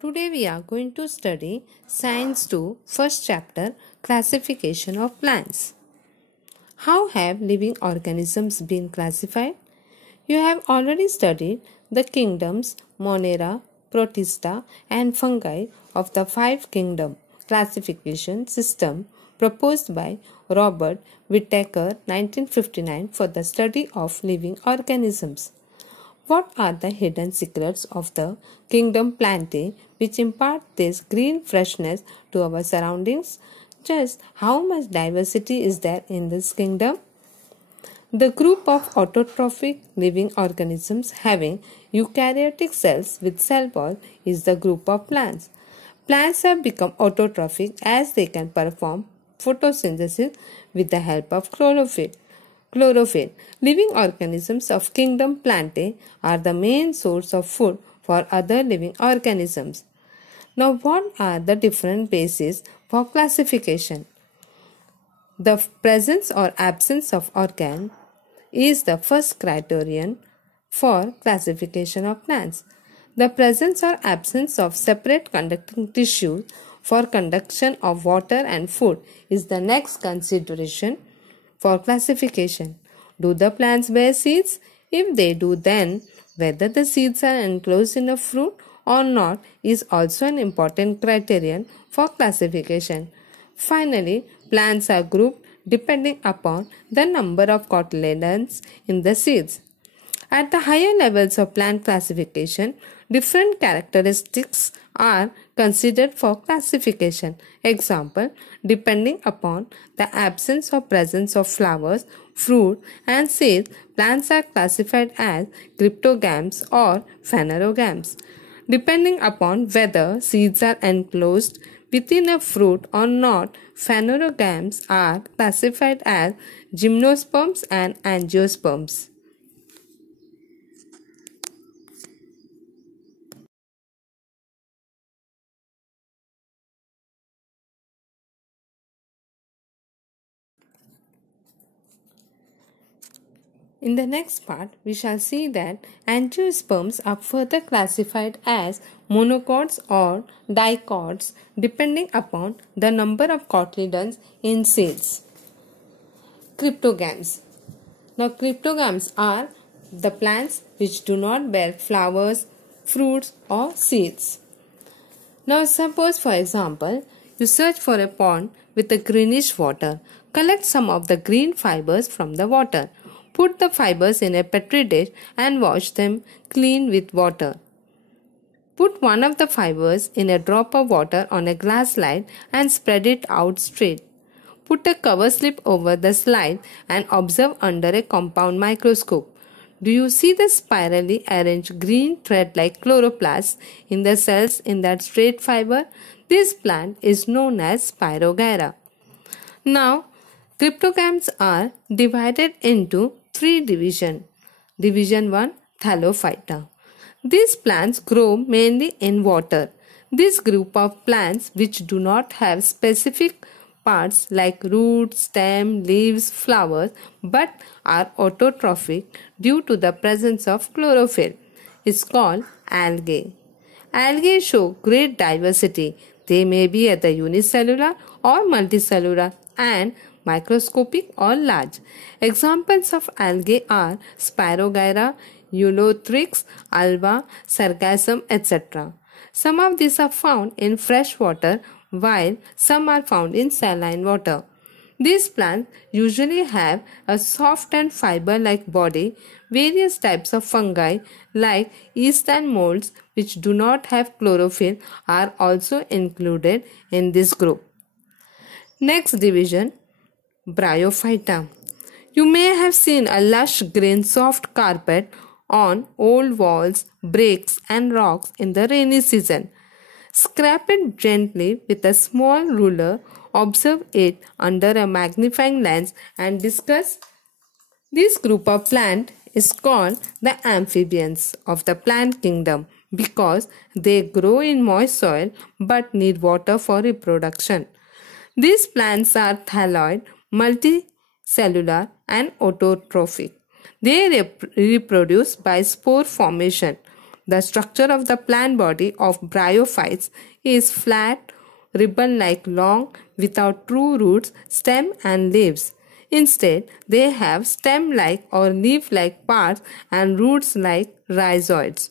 Today we are going to study Science 2, first chapter, Classification of Plants. How have living organisms been classified? You have already studied the kingdoms Monera, Protista and fungi of the five kingdom classification system proposed by Robert Whittaker 1959 for the study of living organisms. What are the hidden secrets of the kingdom Plantae which impart this green freshness to our surroundings? Just how much diversity is there in this kingdom? The group of autotrophic living organisms having eukaryotic cells with cell wall is the group of plants. Plants have become autotrophic as they can perform photosynthesis with the help of chlorophyll. Living organisms of kingdom Plantae are the main source of food for other living organisms. Now, what are the different bases for classification? The presence or absence of organ is the first criterion for classification of plants. The presence or absence of separate conducting tissues for conduction of water and food is the next consideration for classification. Do the plants bear seeds? If they do, then whether the seeds are enclosed in a fruit or not is also an important criterion for classification. Finally, plants are grouped depending upon the number of cotyledons in the seeds. At the higher levels of plant classification, different characteristics are considered for classification. Example, depending upon the absence or presence of flowers, fruit and seeds, plants are classified as cryptogams or phanerogams. Depending upon whether seeds are enclosed within a fruit or not, phanerogams are classified as gymnosperms and angiosperms. In the next part, we shall see that angiosperms are further classified as monocots or dicots depending upon the number of cotyledons in seeds. Cryptogams. Now, cryptogams are the plants which do not bear flowers, fruits or seeds. Now, suppose for example, you search for a pond with a greenish water. Collect some of the green fibers from the water. Put the fibers in a petri dish and wash them clean with water. Put one of the fibers in a drop of water on a glass slide and spread it out straight. Put a cover slip over the slide and observe under a compound microscope. Do you see the spirally arranged green thread-like chloroplasts in the cells in that straight fiber? This plant is known as Spirogyra. Now, cryptogams are divided into three divisions. Division 1, Thallophyta. These plants grow mainly in water. This group of plants which do not have specific parts like root, stem, leaves, flowers but are autotrophic due to the presence of chlorophyll is called algae. Algae show great diversity. They may be either unicellular or multicellular and microscopic or large. Examples of algae are Spirogyra, Ulothrix, Alba, Sargassum, etc. Some of these are found in fresh water while some are found in saline water. These plants usually have a soft and fiber-like body. Various types of fungi like yeast and molds which do not have chlorophyll are also included in this group. Next division, Bryophyta. You may have seen a lush green soft carpet on old walls, bricks and rocks in the rainy season. Scrape it gently with a small ruler, observe it under a magnifying lens and discuss. This group of plant is called the amphibians of the plant kingdom because they grow in moist soil but need water for reproduction. These plants are thalloid, multicellular and autotrophic. They reproduce by spore formation. The structure of the plant body of bryophytes is flat, ribbon-like, long, without true roots, stem and leaves. Instead, they have stem-like or leaf-like parts and roots like rhizoids.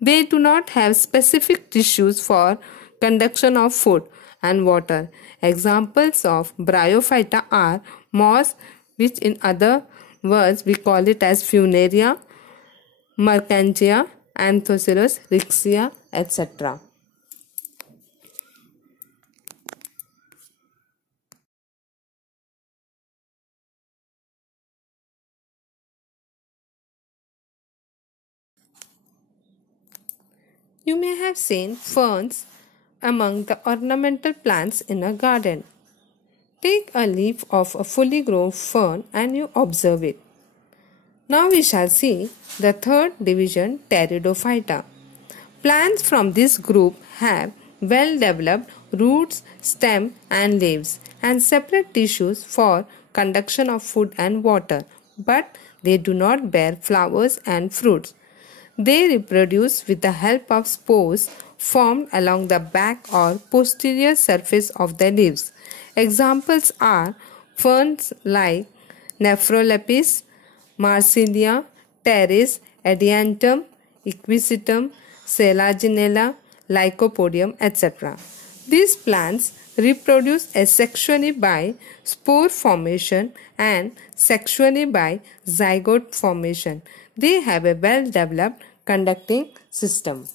They do not have specific tissues for conduction of food and water. Examples of bryophyta are moss, which in other words we call it as Funaria, Mercantia, Anthoceros, Rixia, etc. You may have seen ferns among the ornamental plants in a garden. Take a leaf of a fully grown fern and you observe it. Now we shall see the third division, Pteridophyta. Plants from this group have well-developed roots, stem and leaves and separate tissues for conduction of food and water, but they do not bear flowers and fruits. They reproduce with the help of spores formed along the back or posterior surface of the leaves. Examples are ferns like Nephrolepis, Marsilia, Pteris, Adiantum, Equisetum, Selaginella, Lycopodium, etc. These plants reproduce asexually by spore formation and sexually by zygote formation. They have a well-developed conducting system.